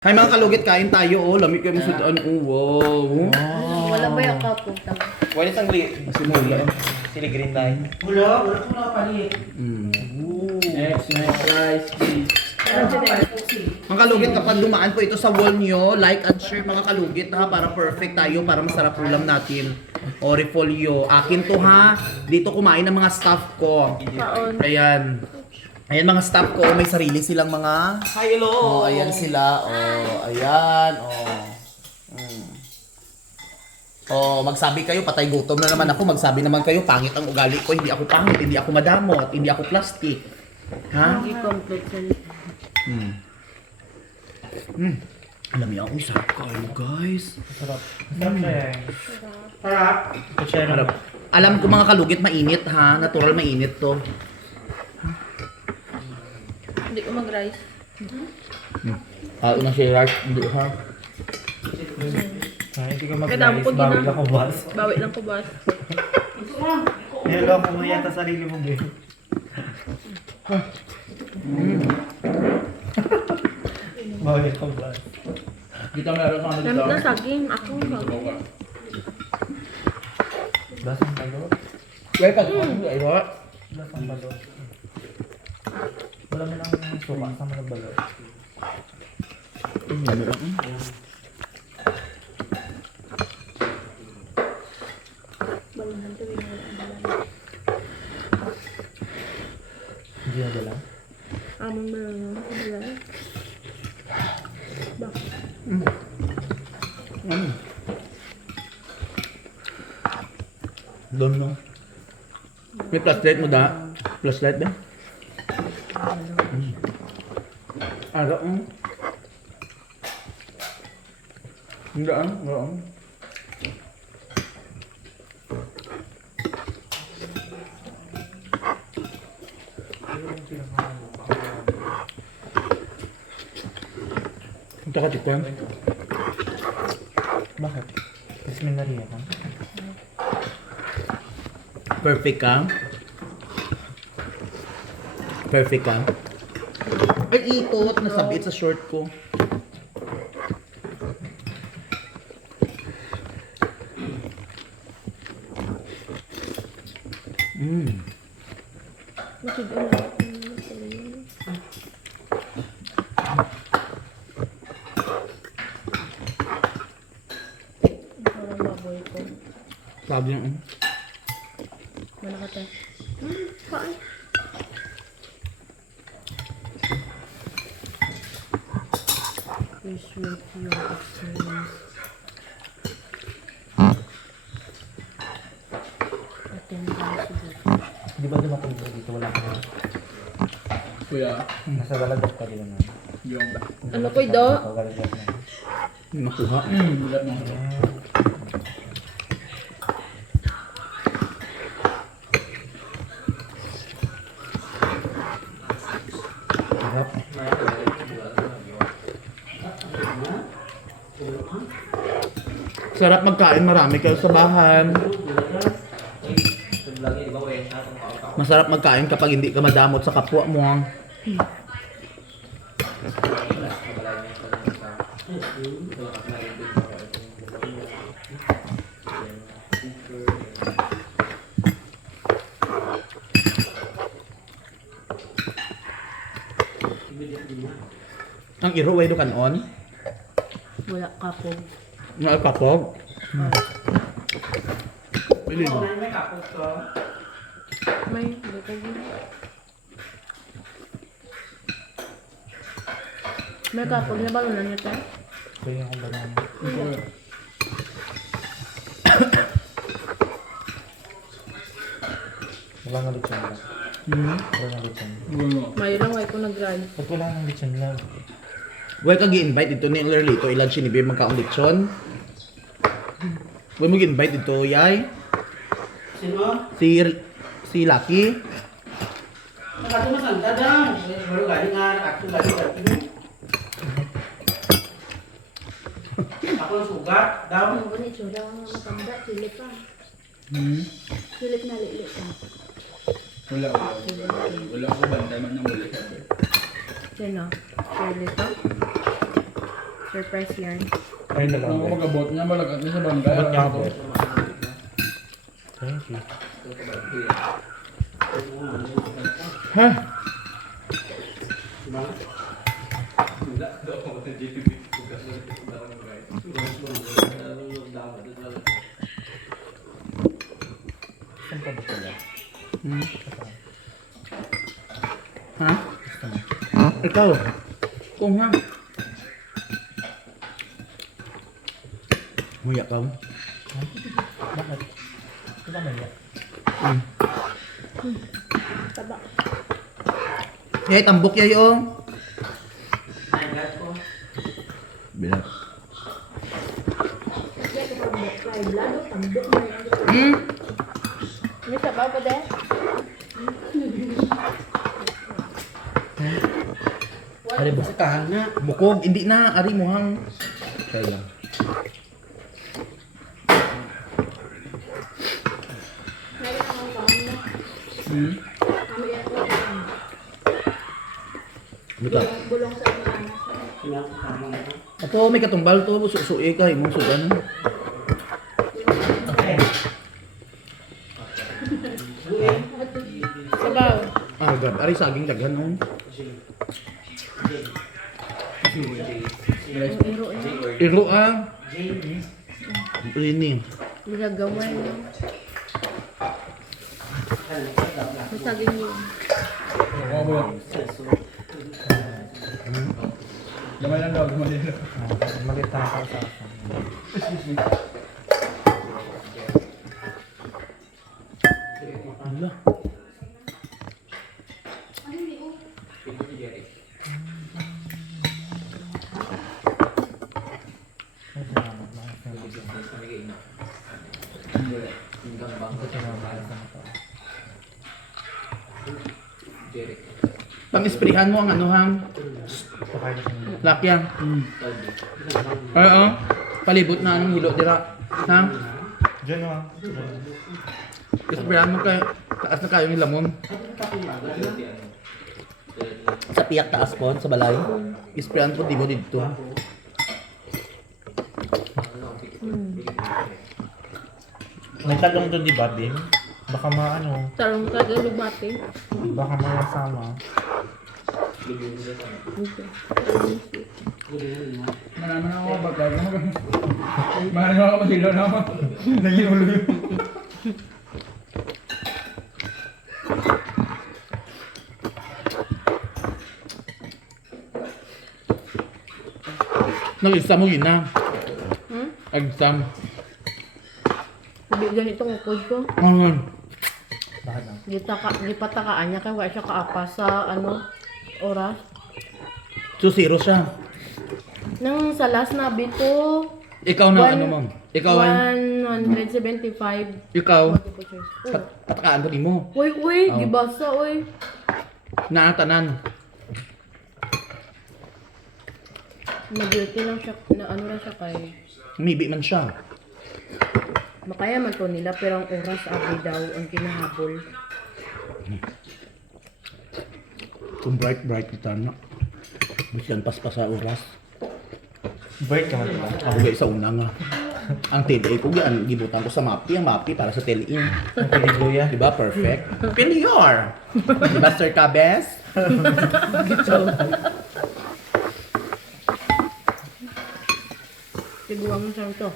Hay mga kalugit, kain tayo oh. Lamig kami sa daan. Oh, wow. Wala ba yung kapunta? Wala isang Masimula. sili green line. Wala ko nakapalit. Next rice, please. Mga kalugit, kapag dumaan po ito sa wall nyo, like and share mga kalugit ha, para perfect tayo, para masarap ulam natin. O, repolyo. Akin to ha. Dito kumain ng mga staff ko. Kaon. Ayan. Ayan mga staff ko, may sarili silang mga... Hello! Oh, ayan sila. Oh, ayan. Oh. Oh, magsabi kayo, patay gutom na naman ako. Magsabi naman kayo, pangit ang ugali ko. Hindi ako pangit, hindi ako madamot, hindi ako plastic. Ha? Hindi complete sa Alam niyo, ang sarap kayo, guys. Sarap. Sarap siya yan. Sarap. Sarap. Alam ko mga kalugit, mainit ha. Natural mainit to. Hindi ko mag-rice. Unang share, hindi ha. Hindi ko Kadamo ko mag-rice, bawal gina. ako boss. Bawi lang ko boss. Hello, kung mo yata sarili mo, babe. Bawal ako boss. Kita meron sa Gamit na saging. Ako bago. Basang balot. Wait, ay what? Basang balot. Wala mo lang suka sa mga balot. Hindi na dala. Amon mo lang yung kabila. Bakit? Doon no. May flashlight mo da? Flashlight ba? Araw mo. Hindi ah, araw mo. Punta ka chicken. Bakit? Kasi may nariya ka. Perfect ka? Perfect ka? Ay, ikot. Nasabit sa short ko. Bakit ano? Parang baboy ko. Sabi niya, Malaki tayo. Kain. Fish with your experience. Attendance siguro. Di ba dumating ka dito? Wala ka na. Kuya, Nasa Dalagat ka din naman. yung Ano ko do? Ikaw Dalagat na. nakuha. Bulat mo. Sarap. Sarap magkain, marami kayo sa bahan. Masarap magkain kapag hindi ka madamot sa kapwa mo. Ang iro way do kanon. Wala kapog. Nga kapog. Pili mo. May kapos ko. May, hindi ko yun. May kapog na balunan niya tayo. Kaya akong banana. Wala nga lechon lang. Wala nga lechon. May lang ay ko nag-run. Ba't wala nga lechon lang? Way ka gi-invite dito ni Lerlito ilan sinibi magkaong lechon. Way mo gi-invite dito yay. Sino? Si Lucky. Nakatumasan ka daw. Baru galing nga. Nakatumasan. Ako ang sugat. Daw. Ano ba ni Chura? Matanda, silip pa. Silip na lilit pa. Wala ko bantay man ng wala. Sino? Silip pa? Surprise yan. Ay, Kung nalambot. magabot niya, malagat niya sa bangga. Abot niya abot. Thank you. Ha? Saan pa ba sila? Ha? Ikaw. Kung ha. Muya ka. Bakit? Ito ba niya? Taba. Eh, tambok ya yung. Bilang. Kaya kapag may blado, tambok mo yan. Hmm? May sabaw pa din? Ari ba? Tahan na. Bukog, hindi na. Ari mo hang. Try lang. Meron akong kaon na. Hmm? Kami yan po. Ano ka? Bulong sa ikanas. Tama na. Ato, may katumbal to. Susuye ka. Imong sugan. Sabaw. Ah, gab. Ari saging daghan no. Iro yan. Iro ah. Ini. Nilagawan yan. Masagin yun. Magabot. Gamay lang daw, gamay lang. Malita ka sa akin. Ala. Pang-isprihan mo ang ano hang lakyan. Oo. Palibot na anong hilo dira. Ha? Diyan o. Isprihan mo kay taas na kayo ng lamon. Sa piyak taas po, sa balay. Isprihan po di mo dito. May talong doon di ba, Bim? Baka maano, Tarong ka na lumati. baka masama. Manaman ako bagay. Manaman ako matilo na ako. Naging ulo yun. Nag-exam mo yun na. Hmm? Exam. Hindi ganito ang upod ko. Ano? Bakit na? Gipatakaan niya kaya wala siya kaapa sa ano, oras. So, zero siya. Nang sa last na bito, Ikaw na ano ma'am? Ikaw ay... 175 Ikaw. multiple choice. Oh. Patakaan ko di mo. Uy, Oh. gibasa, uy. Naatanan. Mag-duty lang siya, na ano lang siya kay. Mibi man siya. Makaya man to nila, pero ang oras abi daw ang kinahabol. Kung bright kita na. Busyan paspas sa oras. Break ka man ba? Ako guys sa una nga. Ang TDA ko yan, gibutan ko sa MAPI. Ang MAPI para sa tele-in. Ang piliguya. Diba? Perfect. Pilior! Diba, Sir Cabez? Tiguang mo siya to.